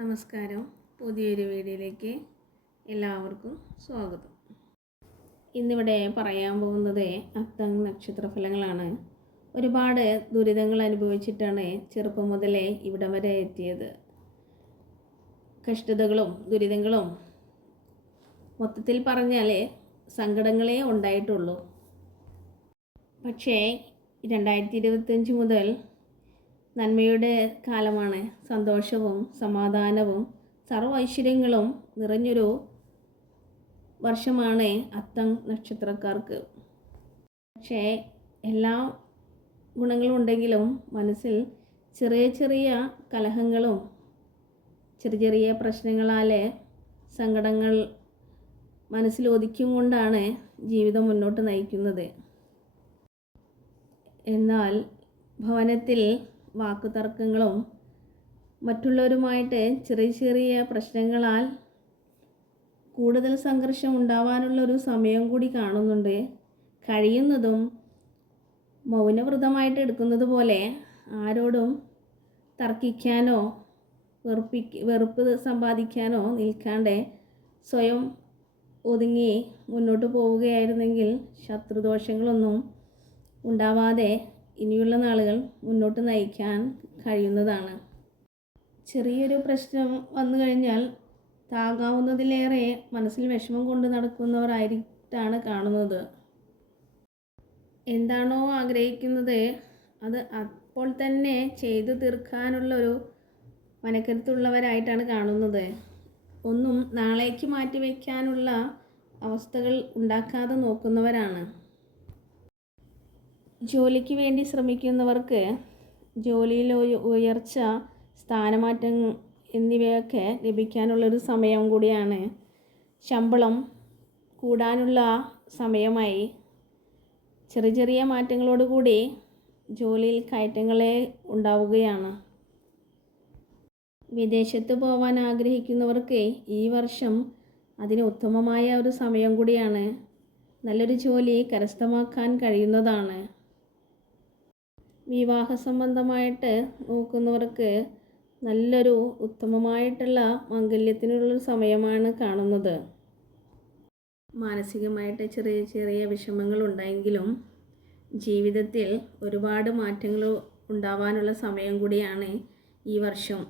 നമസ്കാരം. പുതിയൊരു വീഡിയോയിലേക്ക് എല്ലാവർക്കും സ്വാഗതം. ഇന്നിവിടെ പറയാൻ പോകുന്നത് അത്തം നക്ഷത്രഫലങ്ങളാണ്. ഒരുപാട് ദുരിതങ്ങൾ അനുഭവിച്ചിട്ടാണ് ചെറുപ്പം മുതലേ ഇവിടം വരെ എത്തിയത്. കഷ്ടതകളും ദുരിതങ്ങളും മൊത്തത്തിൽ പറഞ്ഞാൽ സങ്കടങ്ങളേ ഉണ്ടായിട്ടുള്ളൂ. പക്ഷേ രണ്ടായിരത്തി ഇരുപത്തഞ്ച് മുതൽ നന്മയുടെ കാലമാണ്. സന്തോഷവും സമാധാനവും സർവ ഐശ്വര്യങ്ങളും നിറഞ്ഞൊരു വർഷമാണ് അത്തം നക്ഷത്രക്കാർക്ക്. പക്ഷേ എല്ലാ ഗുണങ്ങളും ഉണ്ടെങ്കിലും മനസ്സിൽ ചെറിയ ചെറിയ കലഹങ്ങളും ചെറിയ ചെറിയ പ്രശ്നങ്ങളാൽ സങ്കടങ്ങൾ മനസ്സിൽ ഒതുക്കും കൊണ്ടാണ് ജീവിതം മുന്നോട്ട് നയിക്കുന്നത്. എന്നാൽ ഭവനത്തിൽ വാക്കുതർക്കങ്ങളും മറ്റുള്ളവരുമായിട്ട് ചെറിയ ചെറിയ പ്രശ്നങ്ങളാൽ കൂടുതൽ സംഘർഷം ഉണ്ടാവാനുള്ള ഒരു സമയം കൂടി കാണുന്നുണ്ട്. കഴിയുന്നതും മൗനവ്രതമായിട്ട് എടുക്കുന്നത് പോലെ ആരോടും തർക്കിക്കാനോ വെറുപ്പി വെറുപ്പ് സമ്പാദിക്കാനോ നിൽക്കാണ്ട് സ്വയം ഒതുങ്ങി മുന്നോട്ട് പോവുകയായിരുന്നെങ്കിൽ ശത്രുദോഷങ്ങളൊന്നും ഉണ്ടാവാതെ ഇനിയുള്ള നാളുകൾ മുന്നോട്ട് നയിക്കാൻ കഴിയുന്നതാണ്. ചെറിയൊരു പ്രശ്നം വന്നു കഴിഞ്ഞാൽ താങ്ങാവുന്നതിലേറെ മനസ്സിൽ വിഷമം കൊണ്ട് നടക്കുന്നവരായിട്ടാണ് കാണുന്നത്. എന്താണോ ആഗ്രഹിക്കുന്നത് അത് അപ്പോൾ തന്നെ ചെയ്തു തീർക്കാനുള്ളൊരു മനക്കരുത്തുള്ളവരായിട്ടാണ് കാണുന്നത്. ഒന്നും നാളേക്ക് മാറ്റിവെക്കാനുള്ള അവസ്ഥകൾ ഉണ്ടാക്കാതെ നോക്കുന്നവരാണ്. ജോലിക്ക് വേണ്ടി ശ്രമിക്കുന്നവർക്ക് ജോലിയിൽ ഉയർച്ച സ്ഥാനമാറ്റം എന്നിവയൊക്കെ ലഭിക്കാനുള്ളൊരു സമയം കൂടിയാണ് ശമ്പളം. കൂടാനുള്ള സമയമായി ചെറിയ ചെറിയ മാറ്റങ്ങളോടുകൂടി ജോലിയിൽ കയറ്റങ്ങളെ ഉണ്ടാവുകയാണ്. വിദേശത്ത് പോകാൻ ആഗ്രഹിക്കുന്നവർക്ക് ഈ വർഷം അതിന് ഉത്തമമായ ഒരു സമയം കൂടിയാണ്. നല്ലൊരു ജോലി കരസ്ഥമാക്കാൻ കഴിയുന്നതാണ്. വിവാഹ സംബന്ധമായിട്ട് നോക്കുന്നവർക്ക് നല്ലൊരു ഉത്തമമായിട്ടുള്ള മംഗല്യത്തിനുള്ളൊരു സമയമാണ് കാണുന്നത്. മാനസികമായിട്ട് ചെറിയ ചെറിയ വിഷമങ്ങൾ ഉണ്ടായെങ്കിലും ജീവിതത്തിൽ ഒരുപാട് മാറ്റങ്ങൾ ഉണ്ടാവാനുള്ള സമയം കൂടിയാണ് ഈ വർഷം.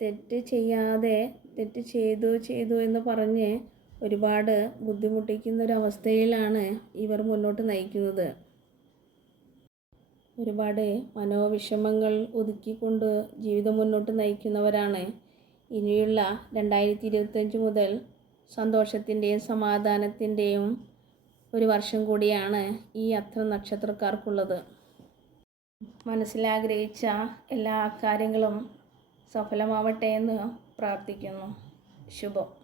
തെറ്റ് ചെയ്യാതെ തെറ്റ് ചെയ്തു ചെയ്തു എന്ന് പറഞ്ഞ് ഒരുപാട് ബുദ്ധിമുട്ടിക്കുന്ന ഒരു അവസ്ഥയിലാണ് ഇവർ മുന്നോട്ട് നയിക്കുന്നത്. ഒരുപാട് മനോവിഷമങ്ങൾ ഒതുക്കിക്കൊണ്ട് ജീവിതം മുന്നോട്ട് നയിക്കുന്നവരാണ്. ഇനിയുള്ള രണ്ടായിരത്തി ഇരുപത്തഞ്ച് മുതൽ സന്തോഷത്തിന്റെയും സമാധാനത്തിന്റെയും ഒരു വർഷം കൂടിയാണ് ഈ അത്ര നക്ഷത്രക്കാർക്കുള്ളത്. മനസ്സിലാഗ്രഹിച്ച എല്ലാ കാര്യങ്ങളും സഫലമാവട്ടെ എന്ന് പ്രാർത്ഥിക്കുന്നു. ശുഭം.